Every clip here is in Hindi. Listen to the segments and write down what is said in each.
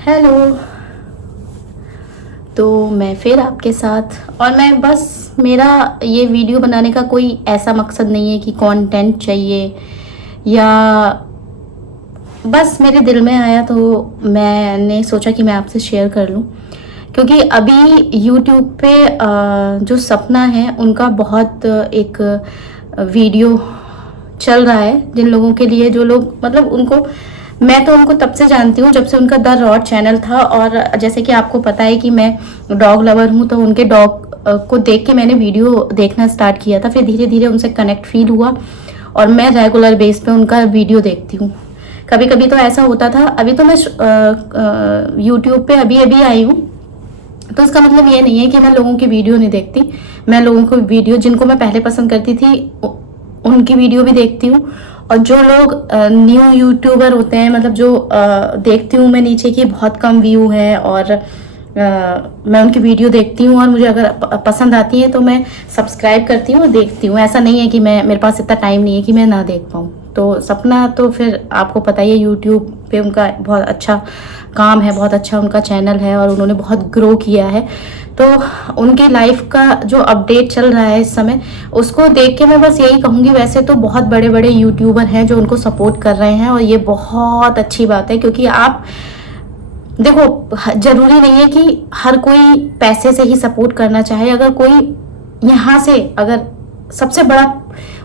हेलो। तो मैं फिर आपके साथ, और मैं बस, मेरा ये वीडियो बनाने का कोई ऐसा मकसद नहीं है कि कंटेंट चाहिए, या बस मेरे दिल में आया तो मैंने सोचा कि मैं आपसे शेयर कर लूँ। क्योंकि अभी यूट्यूब पे जो सपना है उनका बहुत एक वीडियो चल रहा है, जिन लोगों के लिए, जो लोग मतलब उनको, मैं तो उनको तब से जानती हूँ जब से उनका द रॉड चैनल था। और जैसे कि आपको पता है कि मैं डॉग लवर हूँ, तो उनके डॉग को देख के मैंने वीडियो देखना स्टार्ट किया था। फिर धीरे धीरे उनसे कनेक्ट फील हुआ और मैं रेगुलर बेस पे उनका वीडियो देखती हूँ। कभी कभी तो ऐसा होता था, अभी तो मैं यूट्यूब पे अभी अभी आई हूँ, तो इसका मतलब ये नहीं है कि मैं लोगों की वीडियो नहीं देखती। मैं लोगों को वीडियो, जिनको मैं पहले पसंद करती थी, उनकी वीडियो भी देखती हूँ। और जो लोग न्यू यूट्यूबर होते हैं, मतलब जो देखती हूँ मैं नीचे की बहुत कम व्यू है, और मैं उनकी वीडियो देखती हूँ, और मुझे अगर पसंद आती है तो मैं सब्सक्राइब करती हूँ और देखती हूँ। ऐसा नहीं है कि मेरे पास इतना टाइम नहीं है कि मैं ना देख पाऊँ। तो सपना तो फिर आपको पता ही है, यूट्यूब पे उनका बहुत अच्छा काम है, बहुत अच्छा उनका चैनल है, और उन्होंने बहुत ग्रो किया है। तो उनकी लाइफ का जो अपडेट चल रहा है इस समय, उसको देख के मैं बस यही कहूँगी। वैसे तो बहुत बड़े बड़े यूट्यूबर हैं जो उनको सपोर्ट कर रहे हैं, और ये बहुत अच्छी बात है। क्योंकि आप देखो, जरूरी नहीं है कि हर कोई पैसे से ही सपोर्ट करना चाहे। अगर कोई यहाँ से, अगर सबसे बड़ा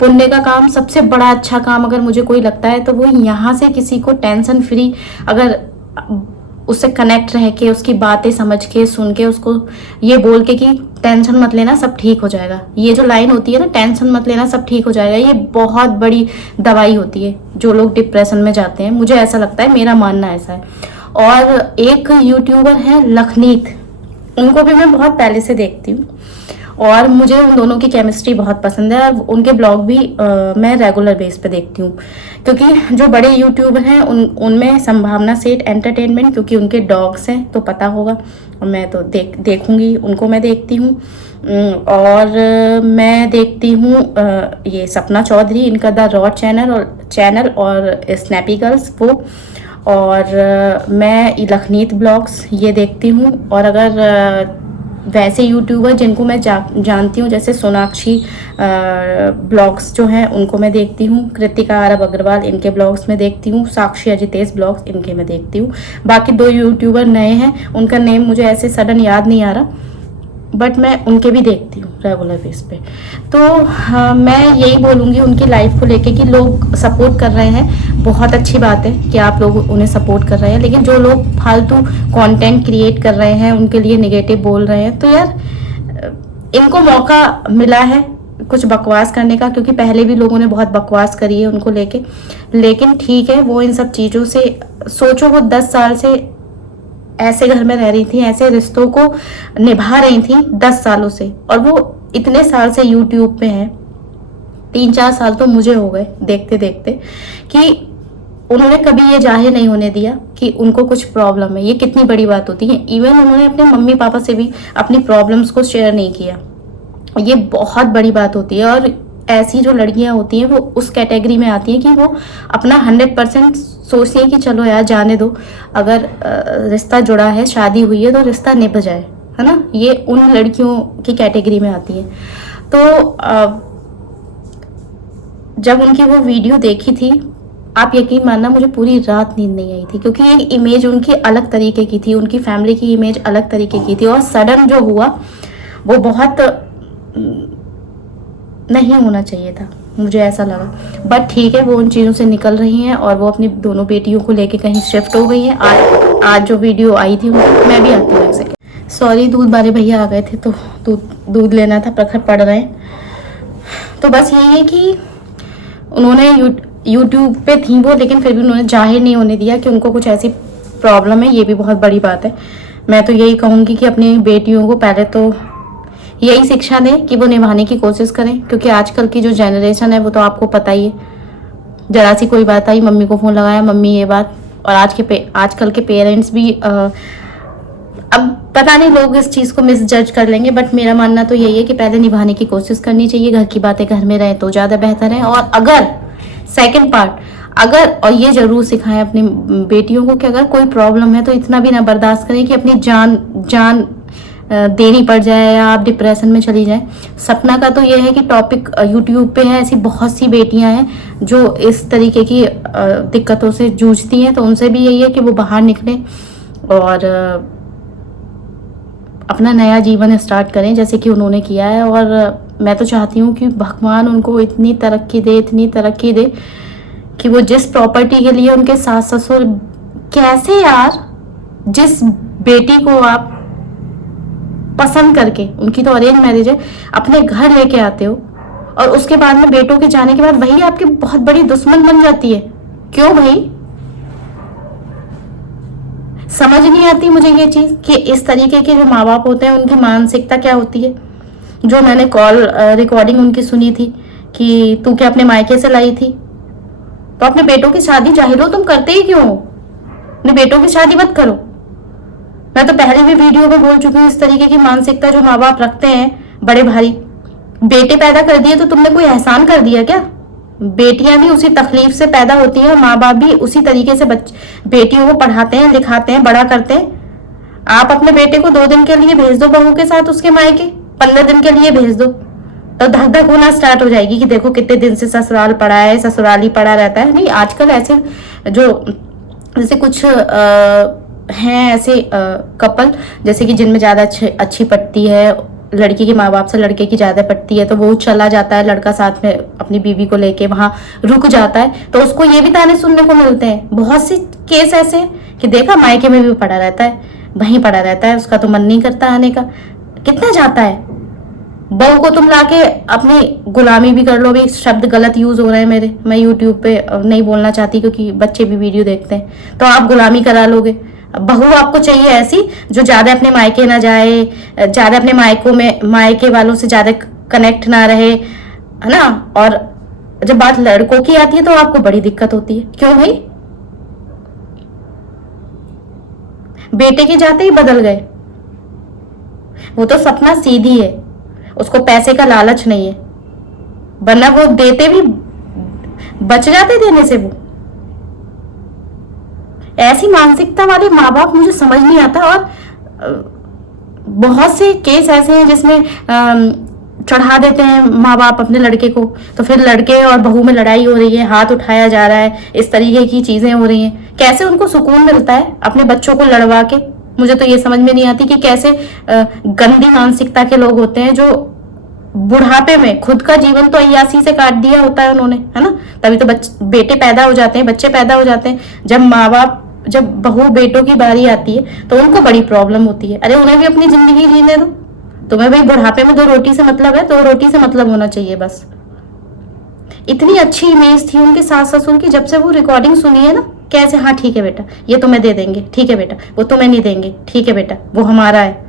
पुण्य का काम, सबसे बड़ा अच्छा काम अगर मुझे कोई लगता है, तो वो यहाँ से किसी को टेंशन फ्री, अगर उससे कनेक्ट रह के, उसकी बातें समझ के, सुन के, उसको ये बोल के कि टेंशन मत लेना, सब ठीक हो जाएगा। ये जो लाइन होती है ना, टेंशन मत लेना, सब ठीक हो जाएगा, ये बहुत बड़ी दवाई होती है जो लोग डिप्रेशन में जाते हैं। मुझे ऐसा लगता है, मेरा मानना ऐसा है। और एक यूट्यूबर है लखनीत, उनको भी मैं बहुत पहले से देखती हूँ, और मुझे उन दोनों की केमिस्ट्री बहुत पसंद है। और उनके ब्लॉग भी मैं रेगुलर बेस पे देखती हूँ। क्योंकि जो बड़े यूट्यूबर हैं उनमें संभावना सेठ एंटरटेनमेंट, क्योंकि उनके डॉग्स हैं तो पता होगा, और मैं तो देखूंगी, उनको मैं देखती हूँ। और मैं देखती हूँ ये सपना चौधरी, इनका द रॉड चैनल और स्नैपी गर्ल्स वो। और मैं लखनीत ब्लॉग्स ये देखती हूँ। और अगर वैसे यूट्यूबर जिनको मैं जानती हूँ, जैसे सोनाक्षी ब्लॉग्स जो हैं, उनको मैं देखती हूँ। कृतिका आरब अग्रवाल, इनके ब्लॉग्स में देखती हूँ। साक्षी अजितेश ब्लॉग्स, इनके मैं देखती हूँ। बाकी दो यूट्यूबर नए हैं, उनका नेम मुझे ऐसे सडन याद नहीं आ रहा, बट मैं उनके भी देखती हूँ रेगुलर बेस पे। तो हाँ, मैं यही बोलूँगी उनकी लाइफ को लेके कि लोग सपोर्ट कर रहे हैं, बहुत अच्छी बात है कि आप लोग उन्हें सपोर्ट कर रहे हैं। लेकिन जो लोग फालतू कंटेंट क्रिएट कर रहे हैं, उनके लिए नेगेटिव बोल रहे हैं, तो यार इनको मौका मिला है कुछ बकवास करने का, क्योंकि पहले भी लोगों ने बहुत बकवास करी है उनको लेके। लेकिन ठीक है, वो इन सब चीज़ों से, सोचो वो 10 साल से ऐसे घर में रह रही थी, ऐसे रिश्तों को निभा रही थी 10 सालों से, और वो इतने साल से यूट्यूब पे हैं। 3-4 साल तो मुझे हो गए देखते देखते, कि उन्होंने कभी ये जाहिर नहीं होने दिया कि उनको कुछ प्रॉब्लम है। ये कितनी बड़ी बात होती है। इवन उन्होंने अपने मम्मी पापा से भी अपनी प्रॉब्लम्स को शेयर नहीं किया, ये बहुत बड़ी बात होती है। और ऐसी जो लड़कियां होती हैं, वो उस कैटेगरी में आती हैं कि वो अपना 100% सोचती हैं कि चलो यार जाने दो, अगर रिश्ता जुड़ा है, शादी हुई है, तो रिश्ता निभ जाए, है ना। ये उन लड़कियों की कैटेगरी में आती है। तो जब उनकी वो वीडियो देखी थी, आप यकीन मानना, मुझे पूरी रात नींद नहीं आई थी। क्योंकि एक इमेज उनकी अलग तरीके की थी, उनकी फैमिली की इमेज अलग तरीके की थी, और सडन जो हुआ वो बहुत नहीं होना चाहिए था, मुझे ऐसा लगा। बट ठीक है, वो उन चीज़ों से निकल रही हैं, और वो अपनी दोनों बेटियों को लेके कहीं शिफ्ट हो गई हैं। आज जो वीडियो आई थी उनकी, मैं भी आती हूँ एक सेकेंड। सॉरी, दूध वाले भैया आ गए थे, तो दूध लेना था, प्रखर पड़ रहे हैं। तो बस यही है कि उन्होंने यूट्यूब पे थी वो, लेकिन फिर भी उन्होंने जाहिर नहीं होने दिया कि उनको कुछ ऐसी प्रॉब्लम है। ये भी बहुत बड़ी बात है। मैं तो यही कहूँगी कि अपनी बेटियों को पहले तो यही शिक्षा दें कि वो निभाने की कोशिश करें। क्योंकि आजकल की जो जनरेशन है, वो तो आपको पता ही है, जरा सी कोई बात आई, मम्मी को फ़ोन लगाया, मम्मी ये बात। और आजकल के पेरेंट्स भी अब पता नहीं, लोग इस चीज़ को मिस जज कर लेंगे, बट मेरा मानना तो यही है कि पहले निभाने की कोशिश करनी चाहिए। घर की बातें घर में रहे तो ज़्यादा बेहतर है। और अगर सेकंड पार्ट, अगर, और ये जरूर सिखाएं अपनी बेटियों को कि अगर कोई प्रॉब्लम है तो इतना भी ना बर्दाश्त करें कि अपनी जान देनी पड़ जाए या आप डिप्रेशन में चली जाए। सपना का तो ये है कि टॉपिक यूट्यूब पे है, ऐसी बहुत सी बेटियां हैं जो इस तरीके की दिक्कतों से जूझती हैं, तो उनसे भी यही है कि वो बाहर निकलें और अपना नया जीवन स्टार्ट करें जैसे कि उन्होंने किया है। और मैं तो चाहती हूँ कि भगवान उनको इतनी तरक्की दे कि वो जिस प्रॉपर्टी के लिए उनके सास ससुर, कैसे यार, जिस बेटी को आप पसंद करके, उनकी तो अरेंज मैरिज है, अपने घर लेके आते हो और उसके बाद में बेटों के जाने के बाद वही आपकी बहुत बड़ी दुश्मन बन जाती है। क्यों भाई? समझ नहीं आती मुझे ये चीज कि इस तरीके के जो माँ बाप होते हैं उनकी मानसिकता क्या होती है। जो मैंने कॉल रिकॉर्डिंग उनकी सुनी थी कि तू क्या अपने मायके से लाई थी, तो अपने बेटों की शादी जाहिर तुम करते ही क्यों हो? अपने बेटों की शादी मत करो। मैं तो पहले भी वीडियो में बोल चुकी हूँ, इस तरीके की मानसिकता जो माँ बाप रखते हैं बड़े भारी। बेटे पैदा कर दिए तो तुमने कोई एहसान कर दिया क्या? बेटियां भी उसी तकलीफ से पैदा होती हैं और माँ बाप भी उसी तरीके से बेटियों को पढ़ाते हैं, लिखाते हैं, बड़ा करते हैं। आप अपने बेटे को 2 दिन के लिए भेज दो बहू के साथ उसके मायके, 15 दिन के लिए भेज दो, तो धक धक होना स्टार्ट हो जाएगी कि देखो कितने दिन से ससुराल पड़ा है, ससुराल ही पड़ा रहता है। नहीं, आजकल ऐसे जो जैसे कुछ हैं ऐसे कपल जैसे कि जिनमें ज्यादा अच्छी पटती है, लड़की के माँ बाप से लड़के की ज्यादा पटती है, तो वो चला जाता है, लड़का साथ में अपनी बीवी को लेके वहां रुक जाता है, तो उसको ये भी ताने सुनने को मिलते हैं। बहुत सी केस ऐसे कि देखा मायके में भी पड़ा रहता है, वहीं पड़ा रहता है, उसका तो मन नहीं करता आने का। कितना जाता है? बहू को तुम लाके अपनी गुलामी भी कर लो। भी शब्द गलत यूज हो रहे हैं मेरे, मैं यूट्यूब पे नहीं बोलना चाहती क्योंकि बच्चे भी वीडियो देखते हैं, तो आप गुलामी करा लोगे। बहू आपको चाहिए ऐसी जो ज्यादा अपने मायके ना जाए, ज्यादा अपने मायके वालों से ज्यादा कनेक्ट ना रहे, है ना। और जब बात लड़कों की आती है तो आपको बड़ी दिक्कत होती है। क्यों भाई? बेटे के जाते ही बदल गए। वो तो सपना सीधी है, उसको पैसे का लालच नहीं है, वरना वो देते भी बच जाते देने से। वो ऐसी मानसिकता वाले माँ बाप मुझे समझ नहीं आता। और बहुत से केस ऐसे हैं जिसमें चढ़ा देते हैं माँ बाप अपने लड़के को, तो फिर लड़के और बहू में लड़ाई हो रही है, हाथ उठाया जा रहा है, इस तरीके की चीजें हो रही हैं। कैसे उनको सुकून मिलता है अपने बच्चों को लड़वा के? मुझे तो ये समझ में नहीं आती कि कैसे गंदी मानसिकता के लोग होते हैं जो बुढ़ापे में खुद का जीवन तो अय्यासी से काट दिया होता है उन्होंने, है ना। तभी तो बेटे पैदा हो जाते हैं, बच्चे पैदा हो जाते हैं। जब बहू बेटों की बारी आती है तो उनको बड़ी प्रॉब्लम होती है। अरे उन्हें भी अपनी जिंदगी जीने दो। तुम्हें भाई बुढ़ापे में 2 रोटी से मतलब है, 2 रोटी से मतलब होना चाहिए बस। इतनी अच्छी इमेज थी उनके सास ससुर की, जब से वो रिकॉर्डिंग सुनी है ना, कैसे हाँ ठीक है बेटा ये तुम्हें दे देंगे, ठीक है बेटा वो तुम्हें नहीं देंगे, ठीक है बेटा वो हमारा है।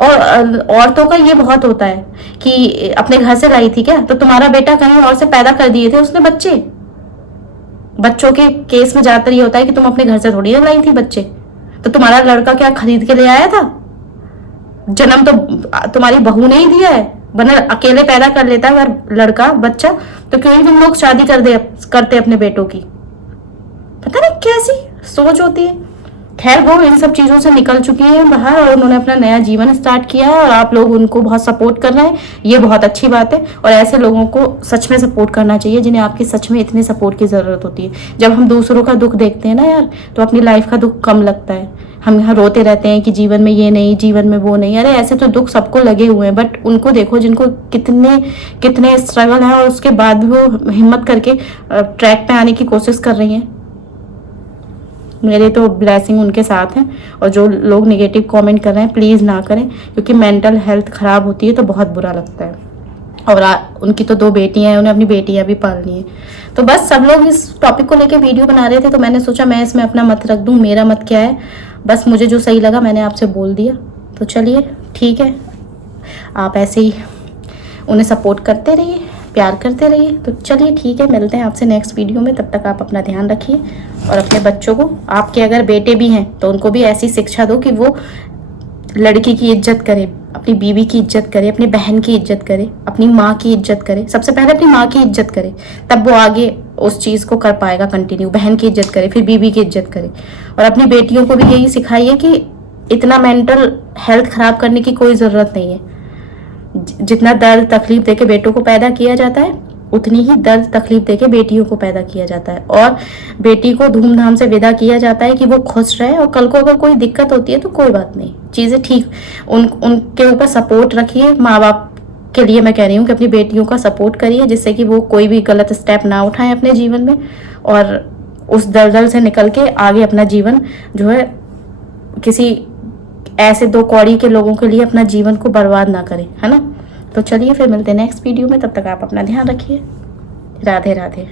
और औरतों का ये बहुत होता है कि अपने घर से लाई थी क्या, तो तुम्हारा बेटा कहीं और से पैदा कर दिए थे उसने बच्चे। बच्चों के केस में ज्यादातर ये होता है कि तुम अपने घर से थोड़ी ना लाई थी बच्चे, तो तुम्हारा लड़का क्या खरीद के ले आया था? जन्म तो तुम्हारी बहू ने ही दिया है, वरना अकेले पैदा कर लेता है अगर लड़का बच्चा, तो क्यों ही तुम लोग शादी करते अपने बेटों की? पता नहीं कैसी सोच होती है। खैर वो इन सब चीजों से निकल चुकी हैं बाहर और उन्होंने अपना नया जीवन स्टार्ट किया है और आप लोग उनको बहुत सपोर्ट कर रहे हैं, ये बहुत अच्छी बात है। और ऐसे लोगों को सच में सपोर्ट करना चाहिए जिन्हें आपकी सच में इतने सपोर्ट की जरूरत होती है। जब हम दूसरों का दुख देखते हैं ना यार, तो अपनी लाइफ का दुख कम लगता है। हम यहाँ रोते रहते हैं कि जीवन में ये नहीं, जीवन में वो नहीं। अरे ऐसे तो दुख सबको लगे हुए हैं, बट उनको देखो जिनको कितने स्ट्रगल है और उसके बाद भी वो हिम्मत करके ट्रैक पे आने की कोशिश कर रही हैं। मेरे तो ब्लेसिंग उनके साथ हैं। और जो लोग नेगेटिव कमेंट कर रहे हैं प्लीज़ ना करें, क्योंकि मेंटल हेल्थ ख़राब होती है तो बहुत बुरा लगता है। और उनकी तो 2 बेटियां हैं, उन्हें अपनी बेटियां भी पालनी है। तो बस सब लोग इस टॉपिक को लेके वीडियो बना रहे थे, तो मैंने सोचा मैं इसमें अपना मत रख दूं। मेरा मत क्या है, बस मुझे जो सही लगा मैंने आपसे बोल दिया। तो चलिए ठीक है, आप ऐसे ही उन्हें सपोर्ट करते रहिए, प्यार करते रहिए। तो चलिए ठीक है, मिलते हैं आपसे नेक्स्ट वीडियो में। तब तक आप अपना ध्यान रखिए और अपने बच्चों को, आपके अगर बेटे भी हैं तो उनको भी ऐसी शिक्षा दो कि वो लड़की की इज्जत करे, अपनी बीवी की इज्जत करे, अपनी बहन की इज्जत करे, अपनी माँ की इज्जत करे। सबसे पहले अपनी माँ की इज्जत करे, तब वो आगे उस चीज़ को कर पाएगा कंटिन्यू। बहन की इज्जत करे, फिर बीवी की इज्जत करे। और अपनी बेटियों को भी यही सिखाइए कि इतना मेंटल हेल्थ खराब करने की कोई ज़रूरत नहीं है। जितना दर्द तकलीफ देके बेटों को पैदा किया जाता है, उतनी ही दर्द तकलीफ देके बेटियों को पैदा किया जाता है। और बेटी को धूमधाम से विदा किया जाता है कि वो खुश रहे, और कल को अगर कोई दिक्कत होती है तो कोई बात नहीं, चीज़ें ठीक, उनके ऊपर सपोर्ट रखिए। माँ बाप के लिए मैं कह रही हूँ कि अपनी बेटियों का सपोर्ट करिए, जिससे कि वो कोई भी गलत स्टेप ना उठाएं अपने जीवन में, और उस दलदल से निकल के आगे अपना जीवन जो है किसी ऐसे दो कौड़ी के लोगों के लिए अपना जीवन को बर्बाद ना करें, है ना। तो चलिए फिर मिलते हैं नेक्स्ट वीडियो में, तब तक आप अपना ध्यान रखिए। राधे राधे।